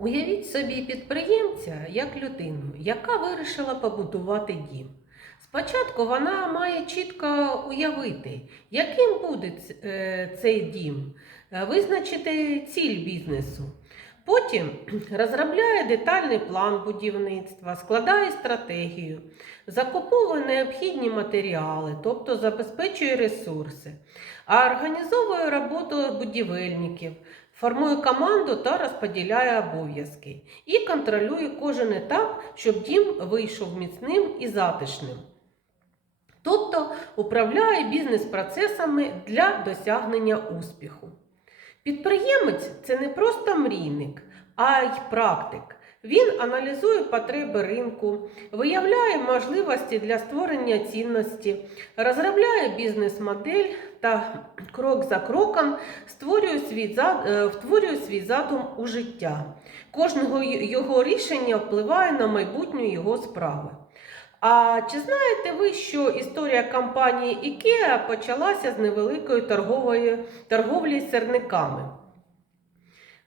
Уявіть собі підприємця як людину, яка вирішила побудувати дім. Спочатку вона має чітко уявити, яким буде е, цей дім, е, визначити ціль бізнесу. Потім розробляє детальний план будівництва, складає стратегію, закуповує необхідні матеріали, тобто забезпечує ресурси, а організовує роботу будівельників, формує команду та розподіляє обов'язки і контролює кожен етап, щоб дім вийшов міцним і затишним. Тобто управляє бізнес-процесами для досягнення успіху. Підприємець це не просто мрійник, а й практик. Він аналізує потреби ринку, виявляє можливості для створення цінності, розробляє бізнес-модель та крок за кроком створює свій, е, втворює свій задум у життя. Кожного його рішення впливає на майбутнє його справи. А чи знаєте ви, що історія компанії IKEA почалася з невеликої торгової торговлі сирниками?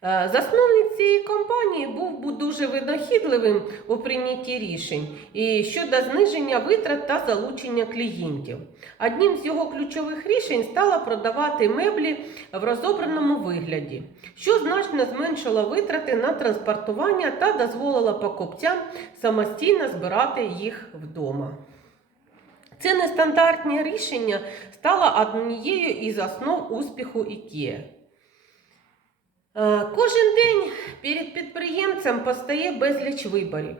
Е, Засновник цієї компанії був бу- дуже винахідливим у прийнятті рішень і щодо зниження витрат та залучення клієнтів. Одним з його ключових рішень стало продавати меблі в розобраному вигляді, що значно зменшило витрати на транспортування та дозволило покупцям самостійно збирати їх вдома. Це нестандартне рішення стало однією із основ успіху IKEA. Е, Кожен день перед підприємцем постає безліч виборів.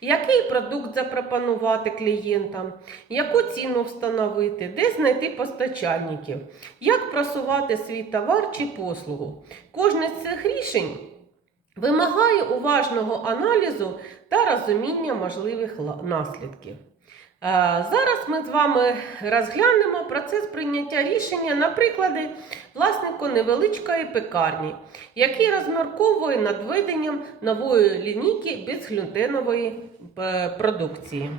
Який продукт запропонувати клієнтам, яку ціну встановити, де знайти постачальників, як просувати свій товар чи послугу. Кожне з цих рішень вимагає уважного аналізу та розуміння можливих наслідків. Е, Зараз ми з вами розглянемо процес прийняття рішення на прикладі власнику невеличкої пекарні, який розмірковує над введенням нової лінійки безглютенової е, продукції.